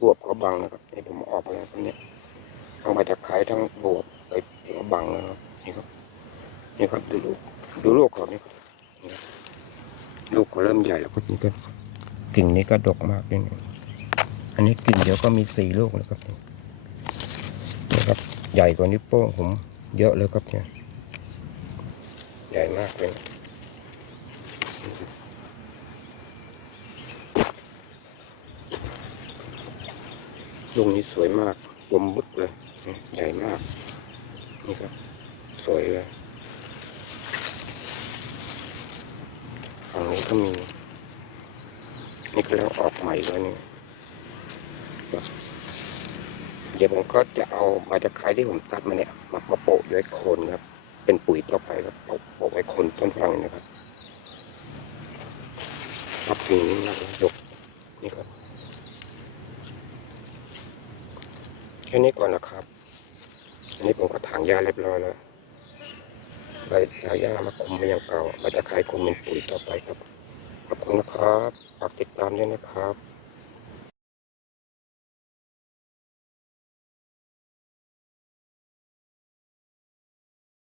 รวบก็บังนะครับนี่ผมออกไปแล้วครับเนี่ยทั้งใบตะไคร้ทั้งบวบไปถึงบังนะครับนี่ครับนี่ครับดูลูกดูลูกเขานี่ครับนี่ครับลูกเขาเริ่มใหญ่แล้วก็นี่ก็กิ่งนี้ก็ดกมากด้วยนะอันนี้กิ่งเดียวก็มีสี่ลูกแล้วครับนี่นี่ครับ ใหญ่กว่านิ้วโป้งผมเยอะเลยครับเนี่ยใหญ่มากเลยนะ ลูกนี้สวยมากกลมบึกเลย ใหญ่มาก นี่ครับ สวยเลยฝั่งนี้ก็มี นี่กำลังออกใหม่แล้วนี่เดี๋ยวผมก็จะเอาใบตะไคร้ที่ผมตัดมาเนี่ย มามาโปะด้วยโคนครับ เป็นปุ๋ยต่อไปครับโปะโปะไว้โคนต้นฝั่งนะครับรับกิ่งนี้มากเลยดกนี่ครับ แค่นี้ก่อนนะครับ อันนี้ผมก็ถางหญ้าเรียบร้อยแล้วใบหญ้ามาคุมไว้อย่างเก่าใบตะไคร้คุมเป็นปุ๋ยต่อไปครับ ขอบคุณนะครับ ฝากติดตามด้วยนะครับ